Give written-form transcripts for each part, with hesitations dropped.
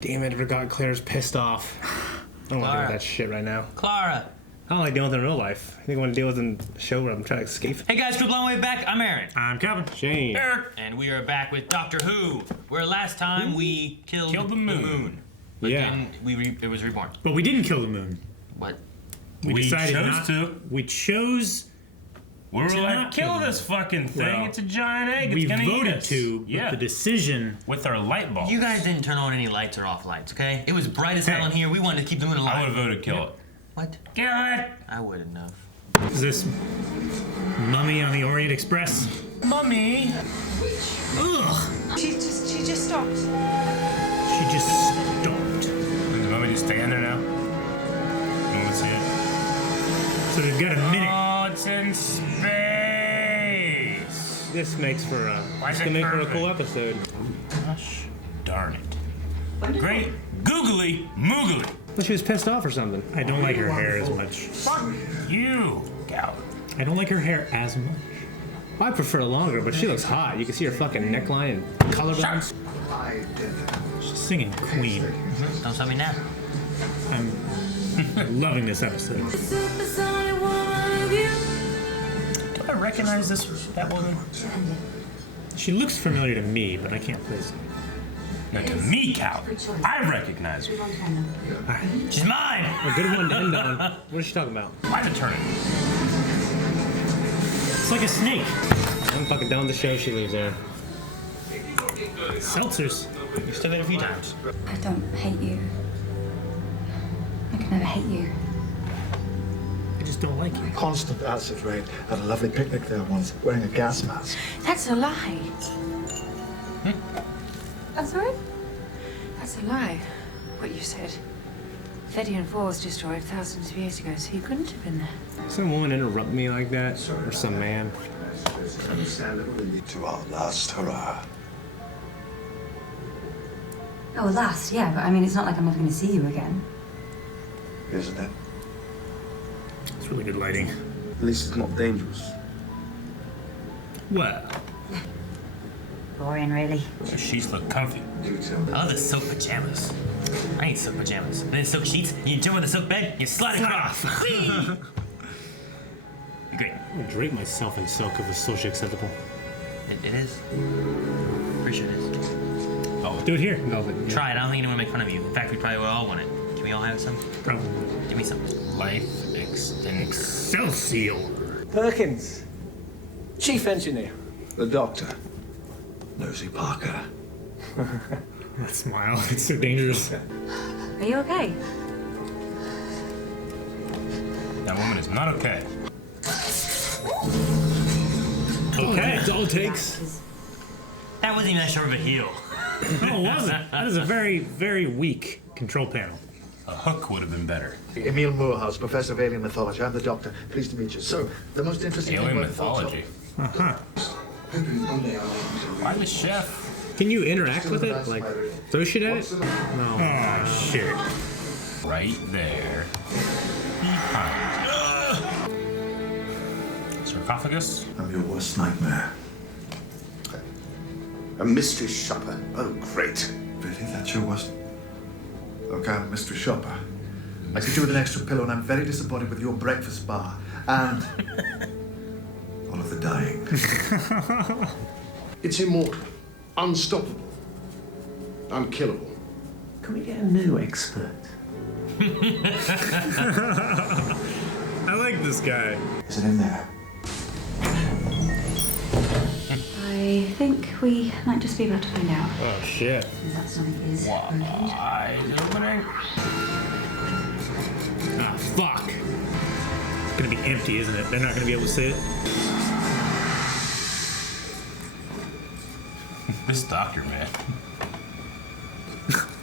Damn it, I forgot Clara's pissed off. I don't want to deal with that shit right now. Clara! I don't like dealing with it in real life. I think I want to deal with it in the show where I'm trying to escape. Hey guys, Triple Way back. I'm Aaron. I'm Calvin. Shane. Eric. And we are back with Doctor Who, where last time we killed the moon. But Yeah. then it was reborn. But we didn't kill the moon. What? We decided chose not to. We chose. We were to like, not kill kill this fucking thing. Well, It's a giant egg. We It's gonna eat voted us. to, but Yeah. the decision. With our light bulbs. You guys didn't turn on any lights or off lights, okay? It was bright as hell in here. We wanted to keep the moon I would alive. have voted kill it. What? Kill it! I wouldn't have. Is this mummy on the Orient Express? Mummy! Ugh! She just stopped. She just stopped. Is the mummy just stand there now? You want to see it? So we've got a minute. Oh, it's in space! This makes for Why is a it cool perfect? episode. Gosh darn it. Great googly moogly. Well, she was pissed off or something. I don't like her hair as much. Fuck you, Gal. I don't like her hair as much. I prefer longer, but she looks hot. You can see her fucking neckline and collarbones. She's singing Queen. Don't tell me now. I'm loving this episode. Do I recognize that woman? She looks familiar to me, but I can't place it. No, to me, Cal. I recognize her. She's mine! A good one to end on. What is she talking about? Why the turn? It's like a snake. I'm fucking done with the show she leaves there. Seltzers. You still did it a few times. I don't hate you. I can never hate you. I just don't like you. Constant acid rain. Had a lovely picnic there once, wearing a gas mask. That's a lie. I'm sorry? That's a lie, what you said. Thedian IV was destroyed thousands of years ago, so you couldn't have been there. Some woman interrupt me like that, or some man. To our last hurrah. Oh, last, yeah, but I mean, it's not like I'm never going to see you again. Isn't it? It's really good lighting. At least it's not dangerous. Well, Boring, really. She's look comfy. I love the silk pajamas. I need silk pajamas. And then silk sheets. You jump on the silk bed, you slide across. Whee! Great. I would drape myself in silk if it's socially acceptable. It is. Pretty sure it is. Oh, do it here. No, Try it. I don't think anyone will make fun of you. In fact, we probably will all want it. Can we all have some? Probably. Give me some. Life extender. Excelsior. Perkins, chief engineer. The doctor. Nosy Parker. That smile. It's so dangerous. Are you okay? That woman is not okay. Okay. That's all it takes. That wasn't even that short of a heel. Oh, was it? That is a very, very weak control panel. A hook would have been better. Emil Moorhouse, professor of alien mythology. I'm the doctor. Pleased to meet you. So, the most interesting Alien thing mythology. Uh-huh. Why the chef? Can you interact with it? Like, throw shit at it? No. Oh, shit. Right there. Behind you. Sarcophagus? I'm your worst nightmare. A mystery shopper. Oh, great. Really? That's your worst? Okay, I'm a mystery shopper. I could do with an extra pillow, and I'm very disappointed with your breakfast bar. And all of the dying. It's immortal, unstoppable, unkillable. Can we get a new expert? I like this guy. Is it in there? I think we might just be about to find out. Oh, shit. If that stomach is broken. Eyes opening. Ah, fuck. It's gonna be empty, isn't it? They're not gonna be able to see it. This doctor, man.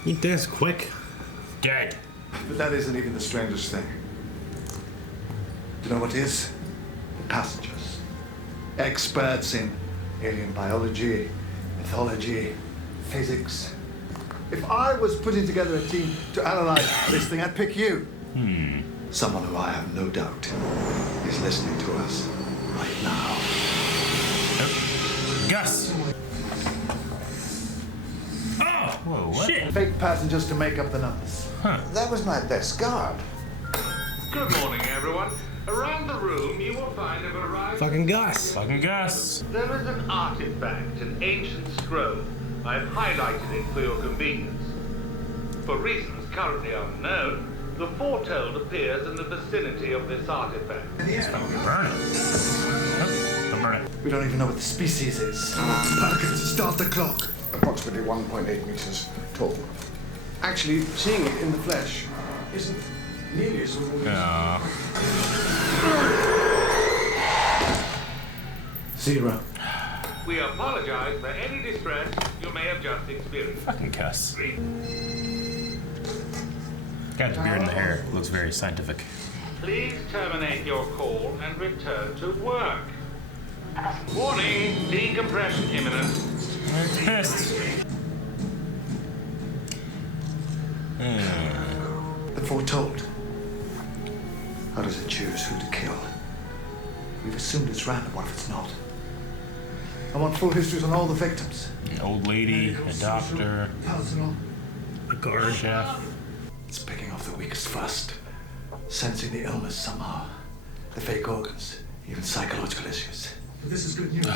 Eat this quick. Dead. But that isn't even the strangest thing. Do you know what is? Passengers. Experts in alien biology, mythology, physics. If I was putting together a team to analyze this thing, I'd pick you. Someone who I have no doubt is listening to us right now. Gus! Oh! Whoa, what shit. Fake passengers to make up the numbers. That was my best guard. Good morning, everyone. Around the room, you will find a variety. Fucking Gus. Fucking Gus. There is an artifact, an ancient scroll. I've highlighted it for your convenience. For reasons currently unknown, the foretold appears in the vicinity of this artifact. Burn it. Nope, don't burn it. We don't even know what the species is. Perkins, start the clock. Approximately 1.8 meters tall. Actually, seeing it in the flesh isn't nearly as rewarding. Zero. We apologize for any distress you may have just experienced. Fucking Gus. Got the beard and the hair. Looks very scientific. Please terminate your call and return to work. Warning, decompression imminent. I'm pissed. The foretold. How does it choose who to kill? We've assumed it's random. What if it's not? I want full histories on all the victims. An old lady, a doctor, Personal. A guard. chef. It's picking off the weakest first. Sensing the illness somehow. The fake organs. Even psychological issues. This is good news.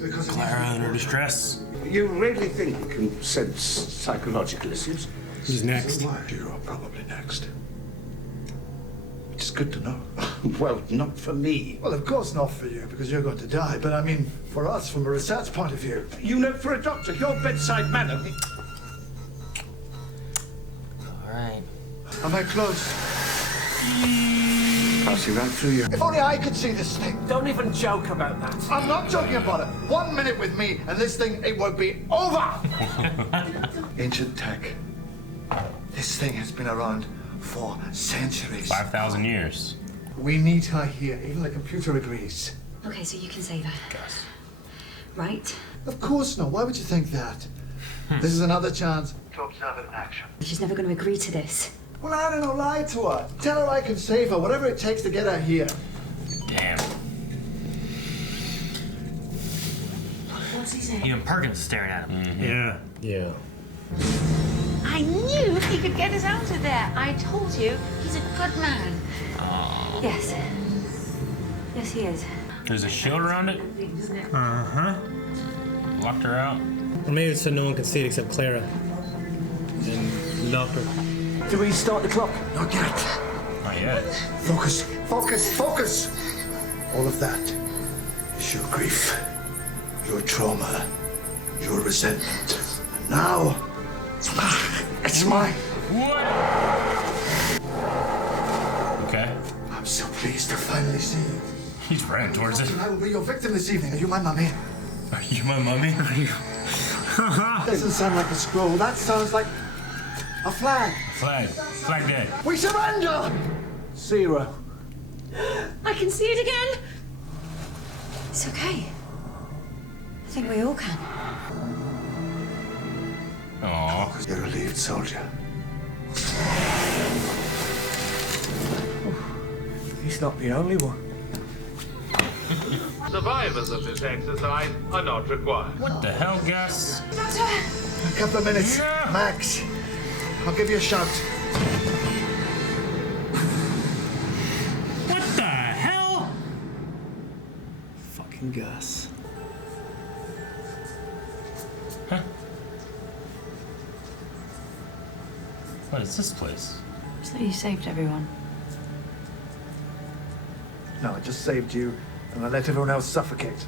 Because Clara in her distress. You really think you can sense psychological issues? Who's next? You're probably next. Which is good to know. Well, not for me. Well, of course not for you, because you're going to die. But I mean, for us, from a research point of view. You know, for a doctor, your bedside manner. Alright. Am I close? I'll see right through you. If only I could see this thing. Don't even joke about that. I'm not joking about it. 1 minute with me, and this thing, it will be over. Ancient tech. This thing has been around for centuries. 5,000 years. We need her here. Even the computer agrees. Okay, so you can say that. Gus. Right? Of course not. Why would you think that? This is another chance to observe it in action. She's never going to agree to this. Well, I don't know. Lie to her. Tell her I can save her. Whatever it takes to get her here. Damn. What's he saying? Even Perkins is staring at him. Yeah. Yeah. I knew he could get us out of there. I told you, he's a good man. Yes. Yes, he is. There's a shield around it. Uh-huh. Locked her out. Or maybe it's so no one can see it except Clara and the doctor. Do we start the clock? Not yet. Not yet. Focus. Focus. Focus. All of that is your grief, your trauma, your resentment. And now, it's mine. What? Okay. I'm so pleased to finally see you. He's running towards it. I will be your victim this evening. Are you my mummy? Are you my mummy? Doesn't sound like a scroll. That sounds like a flag. Flag. Flag dead. We surrender! Zero. I can see it again. It's okay. I think we all can. Aw. You're a relieved soldier. He's not the only one. Survivors of this exercise are not required. What the hell, Gus? A couple of minutes, max. I'll give you a shout. What the hell? Fucking Gus. What is this place? So you saved everyone. No, I just saved you, and I let everyone else suffocate.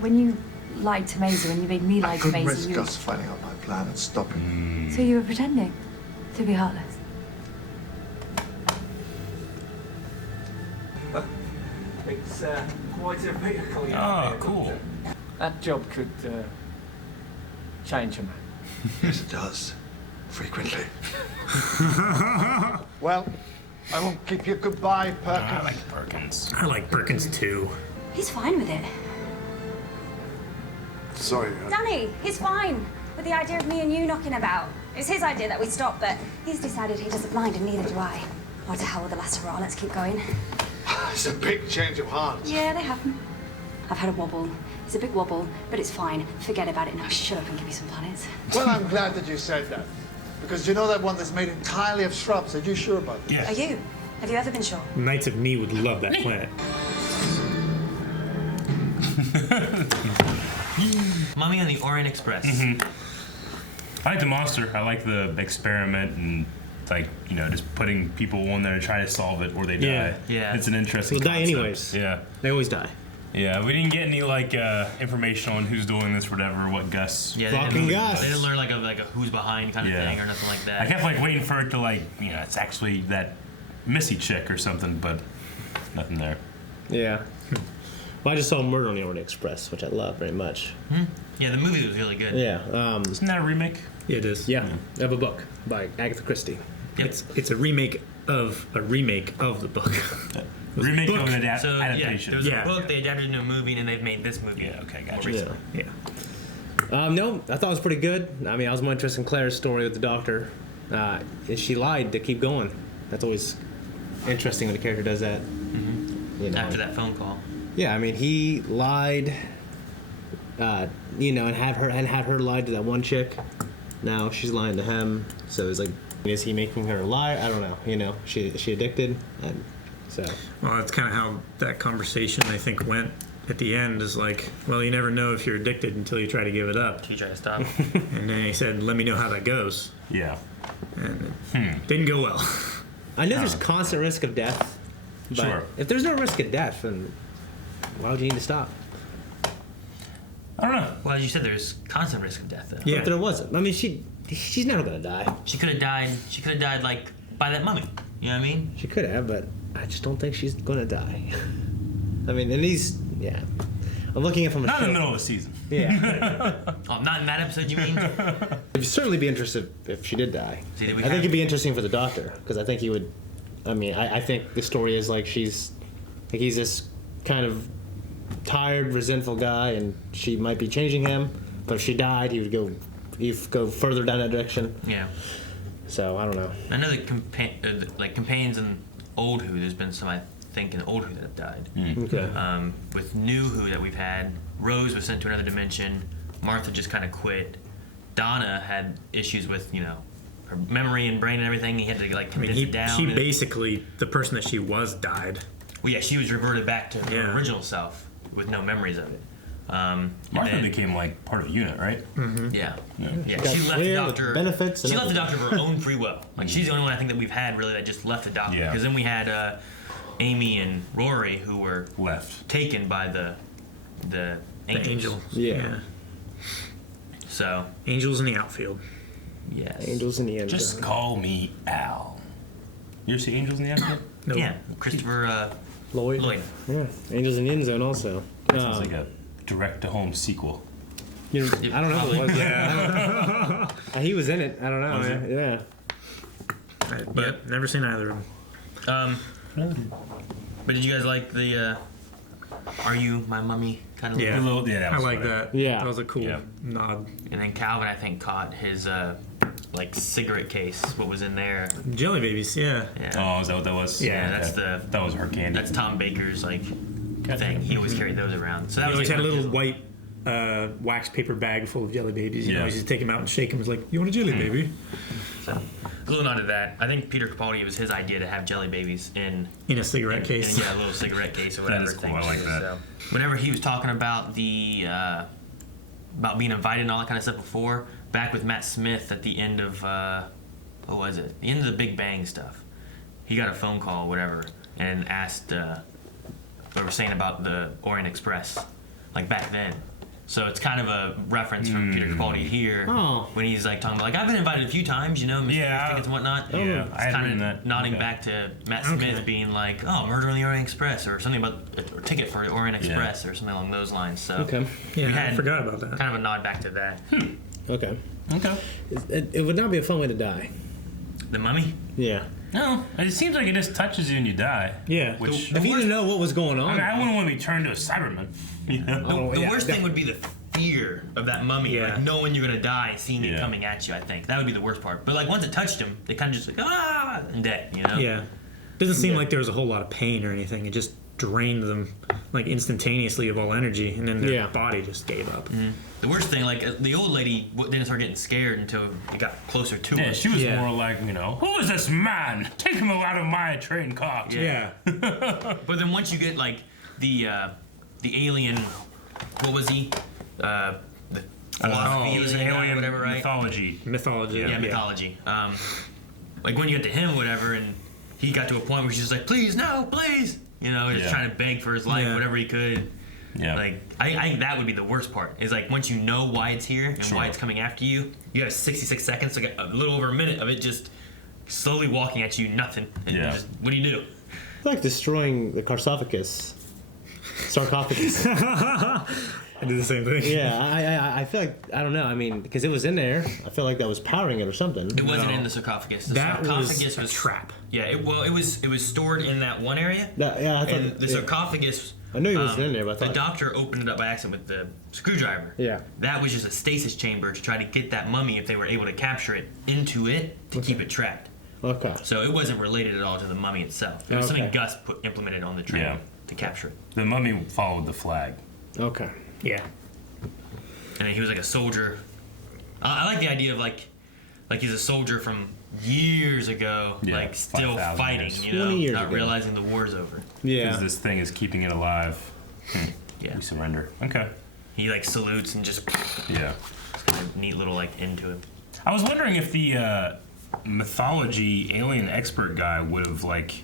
When you lied to Maisie, when you made me lie I to couldn't Maisie, risk you... Gus finding out my plan and stopping me. So you were pretending to be heartless. It's quite a vehicle you Oh, have here. cool. That job could change a man. Yes, it does. Frequently. Well, I won't keep you. Goodbye, Perkins. I like Perkins. I like Perkins too. He's fine with it. Sorry. Danny, he's fine with the idea of me and you knocking about. It's his idea that we stop, but he's decided he doesn't mind, and neither do I. Oh, to hell with the last hurrah, let's keep going. It's a big change of heart. Yeah, they happen. I've had a wobble. It's a big wobble, but it's fine. Forget about it now. Shut up and give me some planets. Well, I'm glad that you said that. Because you know that one that's made entirely of shrubs? Are you sure about that? Yeah. Are you? Have you ever been sure? Knights of Ni would love that planet. Mummy on the Orient Express. I like the monster. I like the experiment and like, you know, just putting people on there to try to solve it or they Yeah. die. Yeah. It's an interesting They'll die concept. anyways. Yeah. They always die. Yeah, we didn't get any like information on who's doing this, whatever, what Gus. Yeah, Fucking Gus. They didn't learn like a who's behind kind of Yeah. thing or nothing like that. I kept like waiting for it to like, you know, it's actually that Missy chick or something, but nothing there. Yeah. Well, I just saw Murder on the Orient Express, which I love very much. Yeah, the movie was really good. Yeah. Isn't that a remake? Yeah, it is. Yeah. I have a book by Agatha Christie. Yep. It's a remake of the book. Remake book. of an So yeah, adaptation. there was Yeah. a book, they adapted it into a movie, and they've made this movie. Yeah, okay, gotcha. More recently. Yeah. No, I thought it was pretty good. I mean, I was more interested in Clara's story with the doctor. And she lied to keep going. That's always interesting when a character does that. You know. After that phone call. Yeah, I mean, he lied, you know, and had her lie to that one chick. Now she's lying to him. So it's like, is he making her lie? I don't know. You know, she addicted, and so. Well, that's kind of how that conversation, I think, went at the end. Is like, well, you never know if you're addicted until you try to give it up. You try to stop. And then he said, let me know how that goes. Yeah. And it didn't go well. I know there's constant risk of death, but Sure. if there's no risk of death, then why would you need to stop? I don't know. Well, as you said, there's constant risk of death, though. Yeah. If there wasn't, I mean, she's never gonna die. She could have died. She could have died like by that mummy. You know what I mean? She could have, but I just don't think she's gonna die. I mean, and these, yeah. I'm looking at it from a Not in the show. middle of the season. Yeah. Oh, not in that episode, you mean? It'd certainly be interesting if she did die. See, did we I think have- it'd be interesting for the doctor because I think he would. I mean, I think the story is like he's this kind of tired, resentful guy, and she might be changing him. But if she died, he'd go further down that direction. Yeah. So I don't know. I know that like companions in Old Who, there's been some, I think, in Old Who that have died. Okay. With New Who that we've had, Rose was sent to another dimension. Martha just kind of quit. Donna had issues with, you know, her memory and brain and everything. He had to like I mean, condense it down. she and- basically, the person that she was died. Well, yeah, she was reverted back to her Yeah. original self with no memories of it. And Martha then- became like part of the unit, right? Yeah. Yeah. Yeah, Got she left the clear with doctor. benefits and She left the everything. doctor of her own free will. Like she's the only one I think that we've had really that just left the doctor. Yeah. Because then we had Amy and Rory who were Left. taken by the The angels. angel. Yeah. So Angels in the outfield. yes. Angels in the end. Just call me Al. You ever see Angels in the Outfield? No. Yeah, Christopher Lloyd. Lloyd. Yeah. Angels in the End Zone also. Sounds like a direct-to-home sequel. You know, I don't know who it was. Yeah. He was in it. I don't know. Was he? Yeah. But never seen either of them. But did you guys like the "Are You My Mummy" kind of? Yeah. That I was like funny. that. Yeah. That was a cool Yeah. nod. And then Calvin, I think, caught his like cigarette case. What was in there? Jelly babies, yeah. Yeah. Oh, is that what that was? Yeah, that's the- That was her candy. That's Tom Baker's like thing. He always carried those around. So that He was always like had a one of little his- white wax paper bag full of jelly babies. You know, Yeah. he used to take them out and shake them. He was like, "You want a jelly baby?" So, a little nod to that. I think Peter Capaldi, it was his idea to have jelly babies in In a cigarette case. yeah, a little cigarette case or whatever. is cool. thing I like it is. that. So, whenever he was talking about the about being invited and all that kind of stuff before, back with Matt Smith at the end of what was it? The end of the Big Bang stuff. He got a phone call, whatever, and asked what we're saying about the Orient Express, like back then. So it's kind of a reference from Peter Capaldi here Oh. when he's like talking about like I've been invited a few times, you know, Yeah. tickets and whatnot. Yeah, It's I had kind written of that. nodding Okay. back to Matt Smith being like, "Oh, Murder on the Orient Express," or something about a ticket for the Orient Express, or something along those lines. So Okay. Yeah, we I had forgot about that. kind of a nod back to that. Okay. Okay. It would not be a fun way to die. The Mummy. Yeah. No, it seems like it just touches you and you die. Yeah. Which If you didn't know what was going I on, mean, I wouldn't want to be turned to a Cyberman. You know? The yeah, worst thing would be the fear of that mummy, Yeah. like knowing you're gonna die, seeing it Yeah. coming at you. I think that would be the worst part. But like once it touched him, they kind of just like and dead, you know. Yeah. Doesn't seem like there was a whole lot of pain or anything. It just drained them like instantaneously of all energy, and then their Yeah. body just gave up. The worst thing, like the old lady didn't start getting scared until it got closer to her. Yeah, she was Yeah. more like, who is this man? Take him out of my train car. Yeah. But then once you get like the alien, what was he? The philosophy He was an guy or alien whatever, right? mythology. Mythology. Yeah, mythology. Like when you get to him, or whatever, and he got to a point where she's just like, please, no, please. Just Yeah. trying to beg for his life, Yeah. whatever he could. Yeah. Like, I think that would be the worst part. Is like once you know why it's here and why it's coming after you, you have 66 seconds, like a little over a minute of it just slowly walking at you, nothing. And Yeah. just, what do you do? It's like destroying the sarcophagus. I did the same thing. Yeah, I feel like, I don't know, I mean, because it was in there, I feel like that was powering it or something. It wasn't in the sarcophagus. The That sarcophagus was a trap. Yeah, it was stored in that one area. Yeah, I thought And the sarcophagus. I knew he wasn't in there, but I the thought... doctor opened it up by accident with the screwdriver. Yeah. That was just a stasis chamber to try to get that mummy, if they were able to capture it, into it to keep it trapped. Okay. So it wasn't related at all to the mummy itself. It was something Okay. Gus implemented on the train Yeah. to capture it. The mummy followed the flag. Okay. Yeah. And then he was like a soldier. I like the idea of like he's a soldier from years ago, Yeah, like still 5,000 fighting, years. 20 years not ago. realizing the war's over. Yeah. Because this thing is keeping it alive. Yeah. We surrender. Okay. He like salutes and just Yeah. it's kind of neat little like end to it. I was wondering if the mythology alien expert guy would have, like,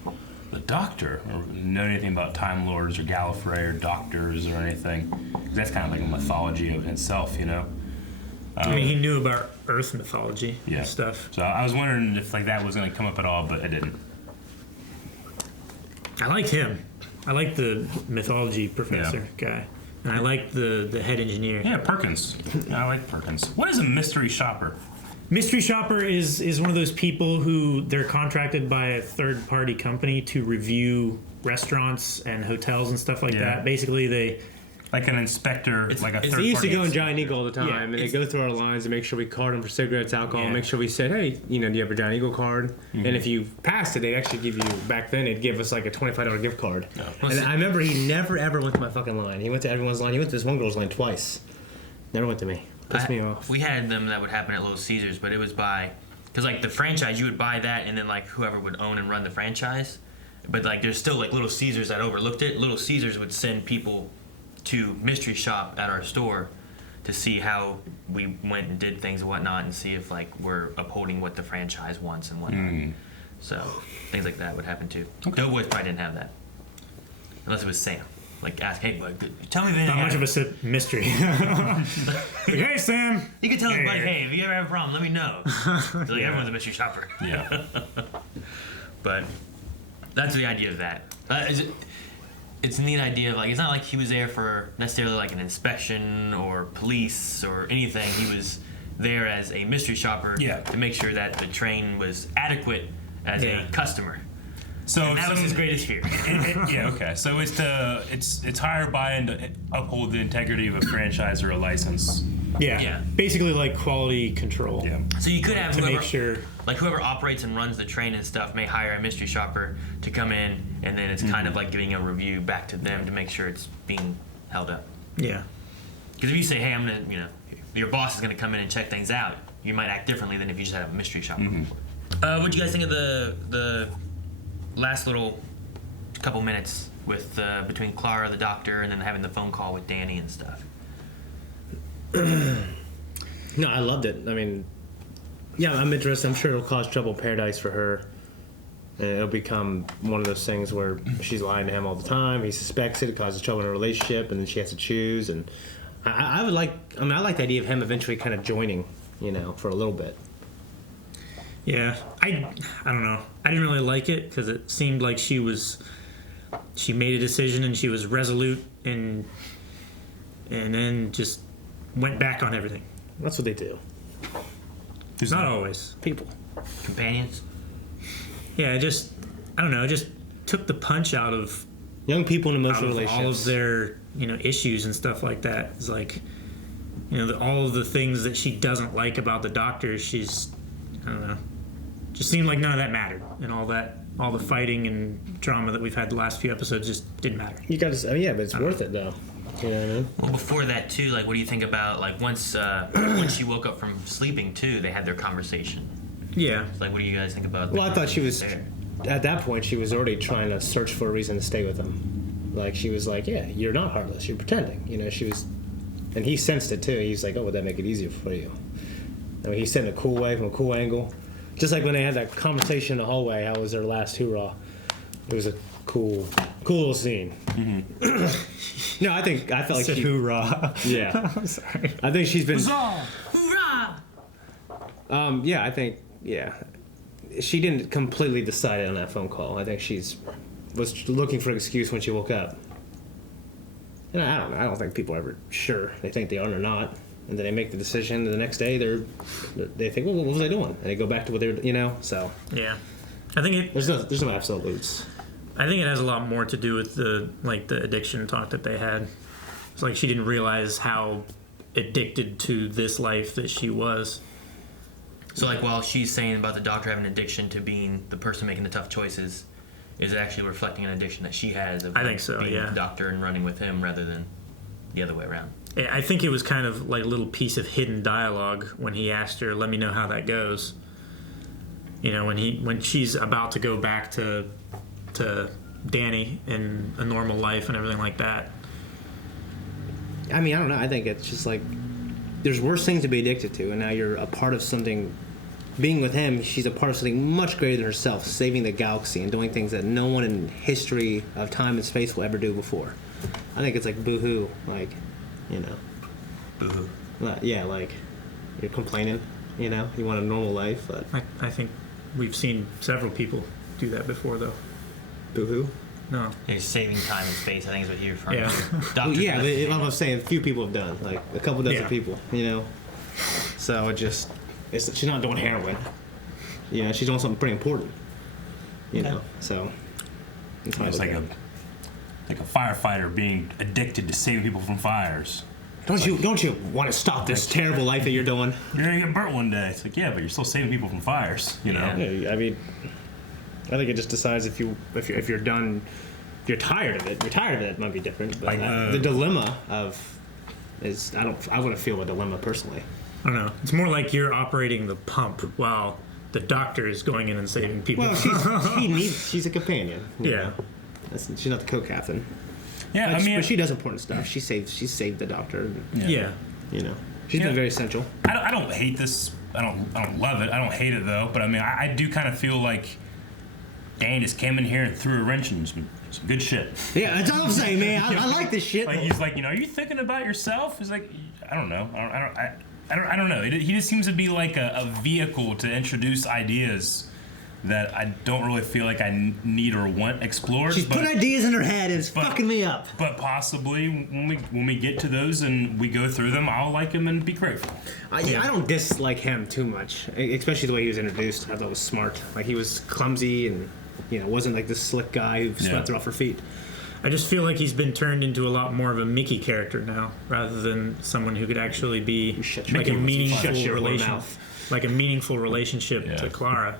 the doctor, or known anything about Time Lords or Gallifrey or doctors or anything. 'Cause that's kind of like a mythology of itself, I mean, he knew about Earth mythology Yeah. and stuff. So I was wondering if like that was going to come up at all, but it didn't. I liked him. I liked the mythology professor guy. And I liked the head engineer. Yeah, Perkins. I like Perkins. What is a mystery shopper? Mystery shopper is one of those people who they're contracted by a third party company to review restaurants and hotels and stuff like Yeah. that. Basically, they Like an inspector, like a third They used to party. go in Giant Eagle all the time, Yeah, and they go through our lines and make sure we card them for cigarettes, alcohol, Yeah. make sure we said, hey, do you have a Giant Eagle card? And if you passed it, they'd actually give you, back then, they'd give us like a $25 gift card. And I remember he never ever went to my fucking line. He went to everyone's line. He went to this one girl's line twice. Never went to me. Pissed me off. We had them that would happen at Little Caesars, but it was because like the franchise, you would buy that, and then like whoever would own and run the franchise. But like there's still like Little Caesars that overlooked it. Little Caesars would send people to mystery shop at our store to see how we went and did things and whatnot, and see if like we're upholding what the franchise wants and whatnot. So things like that would happen too. Doughboys probably didn't have that, unless it was Sam. Like ask, hey bud, tell me if anything not much of happened. a mystery. Like, hey Sam. You can tell him like, hey, if you ever have a problem, let me know. 'Cause, like everyone's a mystery shopper. Yeah. But that's the idea of that. It's a neat idea. Like it's not like he was there for necessarily like an inspection or police or anything. He was there as a mystery shopper to make sure that the train was adequate as a customer. So and that was his greatest fear. Yeah. Okay. So it's higher buy-in to uphold the integrity of a franchise or a license. Yeah. Basically like quality control. Yeah. So you could have to whoever, make sure. like whoever operates and runs the train and stuff may hire a mystery shopper to come in, and then it's kind of like giving a review back to them to make sure it's being held up. Yeah. Because if you say, hey, I'm gonna, your boss is gonna come in and check things out, you might act differently than if you just had a mystery shopper. What do you guys think of the last little couple minutes with between Clara, the doctor, and then having the phone call with Danny and stuff? No, I loved it. I mean, yeah, I'm interested. I'm sure it'll cause trouble in paradise for her. And it'll become one of those things where she's lying to him all the time. He suspects it causes trouble in a relationship, and then she has to choose. And I would like, I like the idea of him eventually kind of joining, for a little bit. Yeah. I don't know. I didn't really like it because it seemed like she made a decision and she was resolute and then just went back on everything. That's what they do. Not always. People. Companions? Yeah, I don't know, it just took the punch out of young people in emotional all relationships. of their, issues and stuff like that. It's like, all of the things that she doesn't like about the doctor, I don't know, just seemed like none of that mattered, and all that all the fighting and drama that we've had the last few episodes just didn't matter. You got to, yeah, but it's worth it though. You know what I mean? Well, before that too, like, what do you think about like once she woke up from sleeping too, they had their conversation. Yeah. Like, what do you guys think about? Well, I thought she was there? at that point. She was already trying to search for a reason to stay with him. Like she was like, "Yeah, you're not heartless. You're pretending." You know, she was, and he sensed it too. He's like, "Oh, would that make it easier for you?" I mean, he said in a cool way, from a cool angle. Just like when they had that conversation in the hallway, how was their last hoorah? It was a cool little scene. Mm-hmm. No, I felt like she hoorah. Yeah. I'm sorry. I think she's been. Hoorah! Yeah, I think she didn't completely decide on that phone call. I think was looking for an excuse when she woke up. And I don't know. I don't think people are ever sure. They think they are or not. And then they make the decision, and the next day they think, well, what was I doing? And they go back to what they were, you know. So yeah, I think there's no absolutes. I think it has a lot more to do with the addiction talk that they had. It's like she didn't realize how addicted to this life that she was. So like while she's saying about the doctor having an addiction to being the person making the tough choices, is it actually reflecting an addiction that she has of I think so, being yeah. the doctor and running with him rather than the other way around? I think it was kind of like a little piece of hidden dialogue when he asked her, "Let me know how that goes." You know, when she's about to go back to Danny in a normal life and everything like that. I mean, I don't know. I think it's just like there's worse things to be addicted to, and now you're a part of something. Being with him, she's a part of something much greater than herself, saving the galaxy and doing things that no one in history of time and space will ever do before. I think it's like boo-hoo, like, you know. Boo-hoo. Yeah, like you're complaining, you know. You want a normal life, but I think we've seen several people do that before, though. boo-hoo. No. He's saving time and space, I think is what you're referring Yeah. to. Well, yeah, but I'm saying a few people have done, like a couple dozen Yeah. people, you know. So she's not doing heroin. You know, she's doing something pretty important. You know, so it's like a firefighter being addicted to saving people from fires. Don't you want to stop this terrible life that you're doing? You're gonna get burnt one day. It's like, yeah, but you're still saving people from fires. You know. Yeah, I mean, I think it just decides if you're done, if you're tired of it. You're tired of it. It might be different, but the dilemma I wouldn't feel a dilemma personally. I don't know. It's more like you're operating the pump while the doctor is going in and saving people. Well, she's a companion. You know? She's not the co-captain. Yeah, but she does important stuff. She saved the doctor. Yeah. You know, she's been very essential. I don't hate this. I don't love it. I don't hate it though. But I mean, I do kind of feel like Dan just came in here and threw a wrench in some good shit. Yeah, that's all I'm saying, man. I like this shit. Like he's like, are you thinking about yourself? He's like, I don't know. I don't know. He just seems to be like a vehicle to introduce ideas that I don't really feel like I need or want explored. She's put ideas in her head and it's fucking me up. But possibly when we get to those and we go through them, I'll like him and be grateful. I don't dislike him too much, especially the way he was introduced. I thought it was smart. Like he was clumsy and wasn't like this slick guy who swept her off her feet. I just feel like he's been turned into a lot more of a Mickey character now, rather than someone who could actually be like a meaningful relationship to Clara.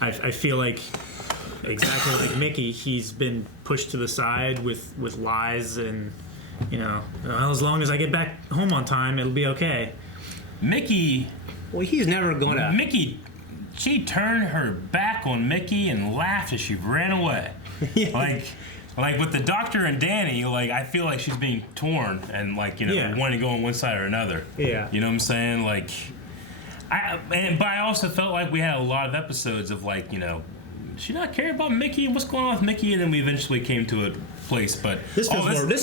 I feel like exactly like Mickey, he's been pushed to the side with lies and as long as I get back home on time, it'll be okay. Mickey, well, he's never gonna. Mickey, she turned her back on Mickey and laughed as she ran away. Like with the doctor and Danny, I feel like she's being torn and wanting to go on one side or another. Yeah. You know what I'm saying? But I also felt like we had a lot of episodes of she not care about Mickey and what's going on with Mickey, and then we eventually came to a place. But this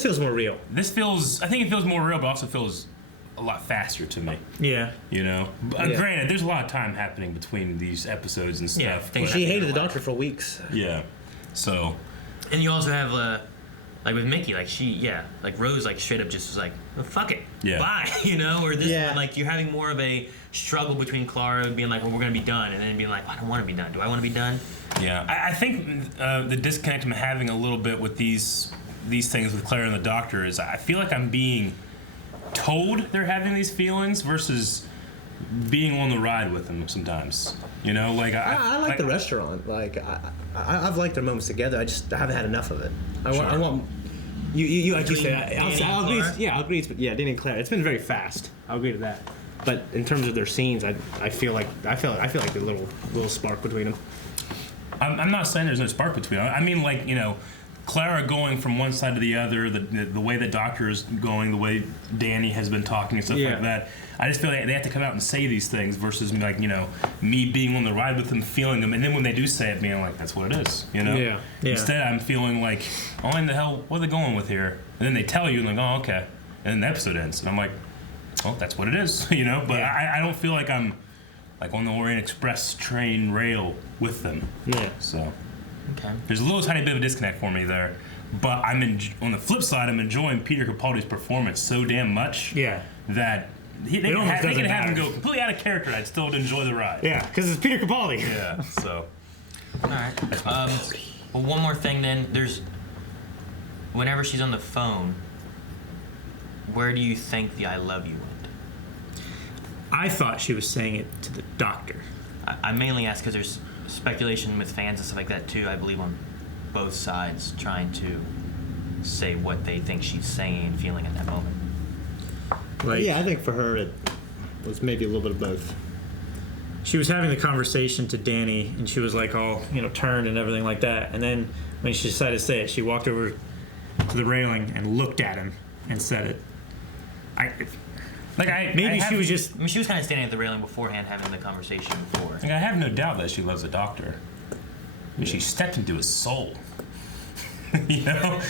feels more real. I think it feels more real, but also feels a lot faster to me. Yeah. Granted, there's a lot of time happening between these episodes and stuff. Yeah. She hated the doctor for weeks. Yeah. So. And you also have with Mickey, Rose straight up just was like, well, fuck it, bye, or this one, you're having more of a struggle between Clara being like, well, we're gonna be done, and then being like, well, I don't want to be done. Do I want to be done? Yeah, I think the disconnect I'm having a little bit with these things with Clara and the doctor is I feel like I'm being told they're having these feelings versus being on the ride with him sometimes. You know, like I like the restaurant. Like I've liked their moments together. I haven't had enough of it. I want you like you said. I'll agree. Yeah, I'll agree. Yeah, Danny and Clara. It's been very fast. I'll agree to that. But in terms of their scenes, I feel like the little spark between them. I'm not saying there's no spark between them. I mean, like, you know, Clara going from one side to the other, the way the doctor is going, the way Danny has been talking and stuff like that. I just feel like they have to come out and say these things versus, like, you know, me being on the ride with them, feeling them, and then when they do say it, being like, that's what it is, you know? Yeah. Instead, I'm feeling like, oh, in the hell, what are they going with here? And then they tell you, and like, oh, okay. And then the episode ends, and I'm like, oh, that's what it is, you know? But I don't feel like I'm, like, on the Orient Express train rail with them. Yeah. So, Okay. there's a little tiny bit of a disconnect for me there. But on the flip side, I'm enjoying Peter Capaldi's performance so damn much that they can have him go completely out of character. I'd still enjoy the ride. Yeah, because it's Peter Capaldi. Yeah, so. All right. Well, one more thing then. Whenever she's on the phone, where do you think the I love you went? I thought she was saying it to the doctor. I mainly ask because there's speculation with fans and stuff like that too, I believe, on both sides trying to say what they think she's saying and feeling at that moment. Like, Yeah, I think for her it was maybe a little bit of both. she was having the conversation to Danny, and she was like all, you know, turned and everything like that. And then when she decided to say it, she walked over to the railing and looked at him and said it. She was just. I mean, she was kind of standing at the railing beforehand having the conversation before. Like, I have no doubt that she loves the doctor. I mean, she stepped into his soul. You know?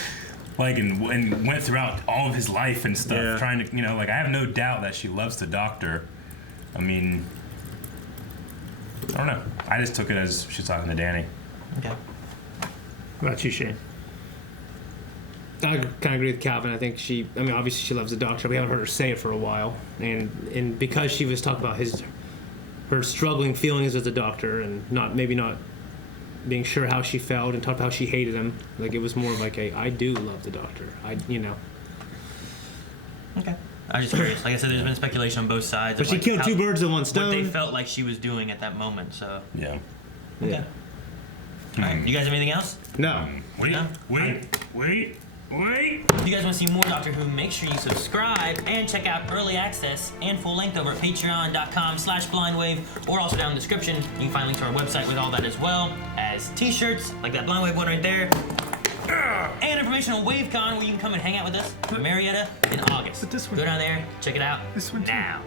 Like, and went throughout all of his life and stuff, trying to, you know, like, I have no doubt that she loves the doctor. I mean, I don't know. I just took it as she's talking to Danny. Okay. What about you, Shane? I kind of agree with Calvin. I think obviously she loves the doctor. We haven't heard her say it for a while. And because she was talking about her struggling feelings with the doctor and maybe not being sure how she felt and talked about how she hated him, like it was more like I do love the doctor. Okay. I was just curious. Like I said, there's been speculation on both sides. But she killed two birds with one stone. What they felt like she was doing at that moment, so. Yeah. Okay. All right. You guys have anything else? No. Wait. If you guys want to see more Doctor Who, make sure you subscribe and check out early access and full length over at patreon.com/blindwave, or also down in the description. You can find links to our website with all that, as well as t-shirts like that Blindwave one right there, and information on WaveCon, where you can come and hang out with us in Marietta in August. But this one- Go down there, check it out This one too. now.